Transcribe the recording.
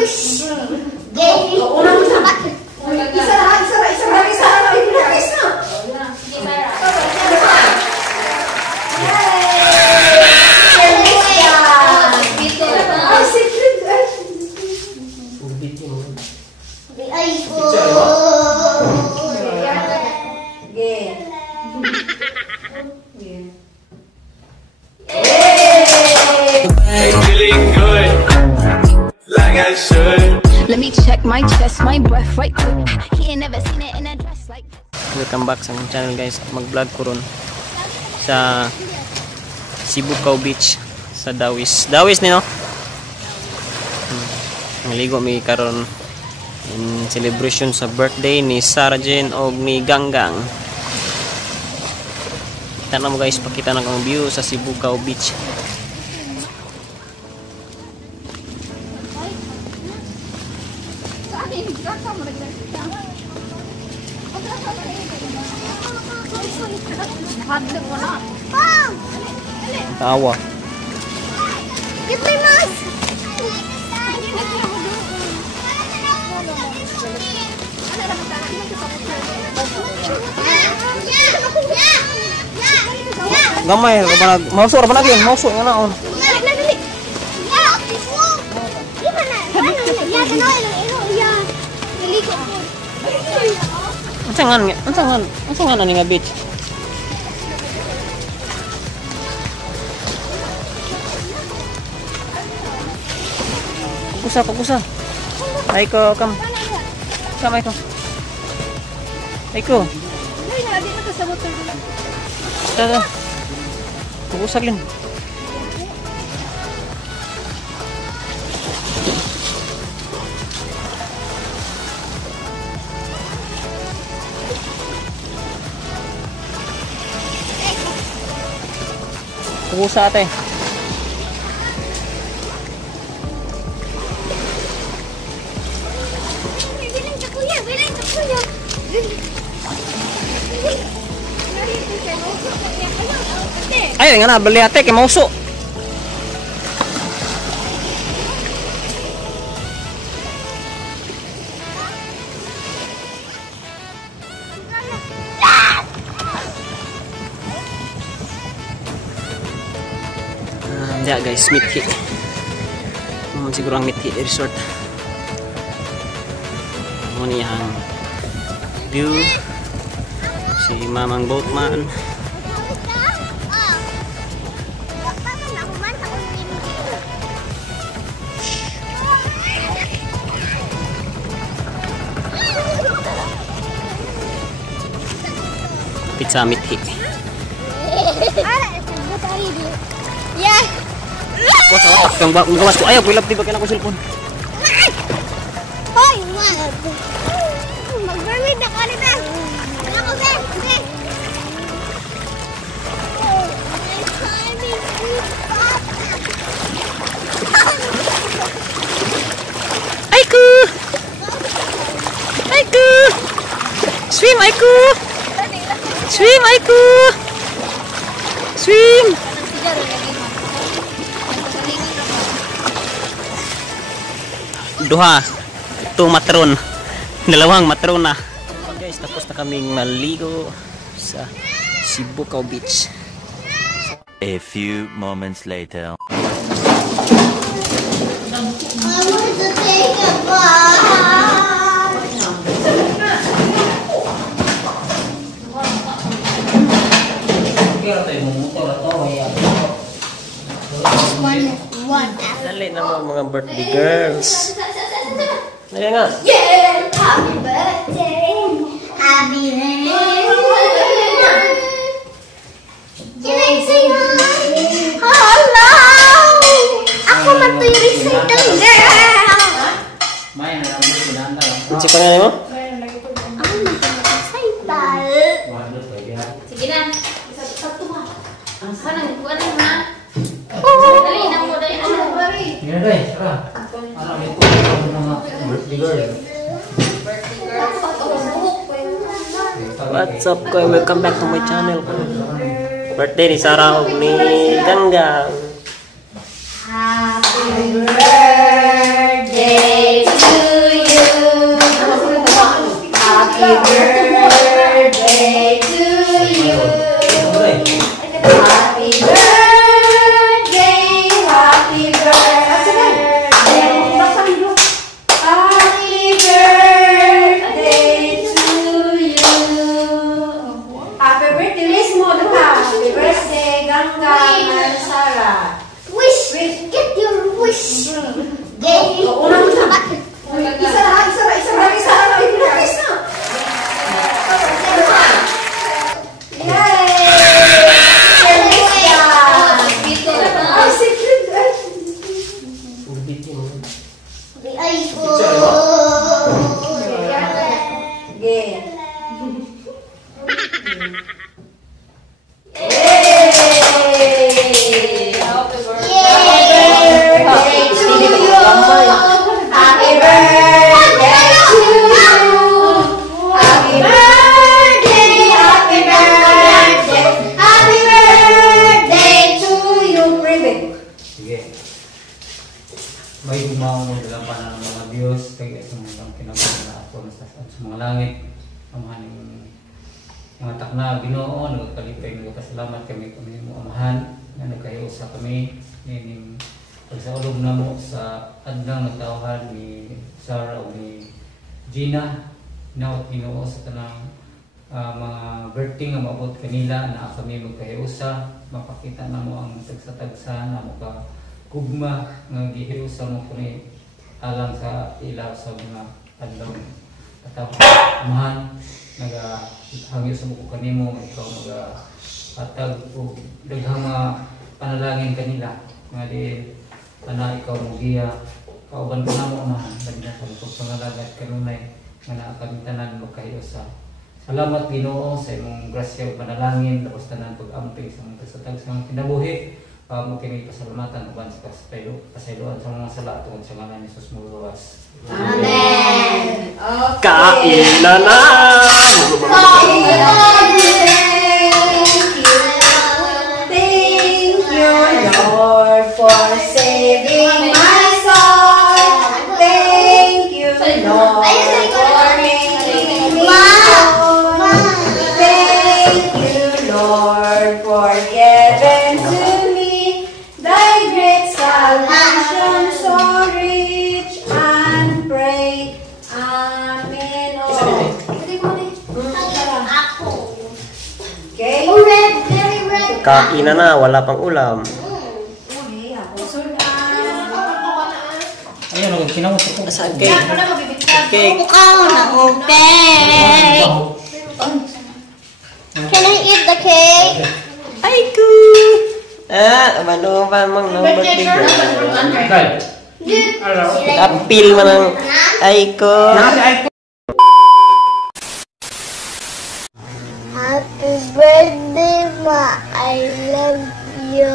wish. Gay. Isa na. Ipilis na. Ay ko. Feeling good, like I should. Let me check my chest, my breath right quick. He ain't never seen it in a dress like this. Welcome back sa akong channel guys. Mag-vlog ko ron sa Sibukaw Beach sa Dawis. Dawis ni no? Naligo mi karon in celebration sa birthday ni Sarah Jane og ni Ganggang. Kita na mo guys, pakita na kong view sa Sibukaw Beach. Tawa. Get my mask. Gamay, mausok ra lagi, mausok nga naon. Unsa nga nga beach? Kusa. Ay ko, kam. Kamay ko. Ay ko. Tada. Kusa lin. Kusa ate. Ay, nga na, bali ate, kay mauso. Diya guys, Mithi. Siguro ang Mithi Resort. Muna yung view. Si Mamang Boatman. Pizza Mithi. Yeah. What's kang gawas ko ayaw pilap tiba kana ko cellphone. Hoy, wag. Mag-verwid na ka nito. Ako be. Aiku. Swim Aiku. Swim. Duha. Ito matron. Dalawang matron na. Guys, tapos na kaming maligo sa Sibukaw Beach. A few moments later. I want to take a bath. One. Dali na mga birthday girls. Dali nga. Yeah, happy birthday. Happy birthday. Can I say hi? Hello. Ako maturisay ng girl. Cik pa nga mo? Ako maturisay tal. Sige na. Satu ha. Kanang kuan na. Dali na mo dali na. Ini deh, birthday girl. What's up guys? Welcome back to my channel. Birthday ni Sarah og ni Ganggang. Happy birthday Di ay ko. Sige. May gumawa mo dalam panang mga Diyos, kaya sa mga kinabang na ako sa mga langit, amahaning mga takna Ginoo, nagkalipay, nagpasalamat kami mo amahan, na nagkahiusa kami, nining pagsaulog na mo sa adlang nagtawahan ni Sarah o ni Gina, naot Ginoo sa tanang mga birthing nga maabot kanila na kami magkahiusa, mapakita na mo ang tagsa-tagsa na mo ka kugma nga gihiusa mo kuni alang sa ilaw sa mga adlaw at amahan nagahangyo sa mo kanimo ikaw atag og daghang panalangin kanila nga di ana ikaw mo giya kauban ko namo amahan bagna sa pagpangalagat kanunay nga naa kami tanan magkahiusa. Salamat Ginoo sa imong grasya ug panalangin tapos tanan pag-amping sa mga tagsa-tagsang kinabuhi. Mo kini pasalamatan uban sa pasayloan sa mga sala tungod sa ngalan ni Jesus mo luwas. Amen. Kain na na! Thank you, Lord, for saving my soul. Thank you, Lord, for making me whole. Thank you, Lord, for giving to me thy great salvation, so rich and great. Amen. Okay. Red, very red. Kain na na, wala pang ulam. Okay, ako sundan. Ayun, sinamot ko. Saan cake? Cake. Ikaw na okay. Can I eat the cake? Aiku! Manong pa mang number bigger. Apil man ang Aiko. Happy birthday, Ma. I love you.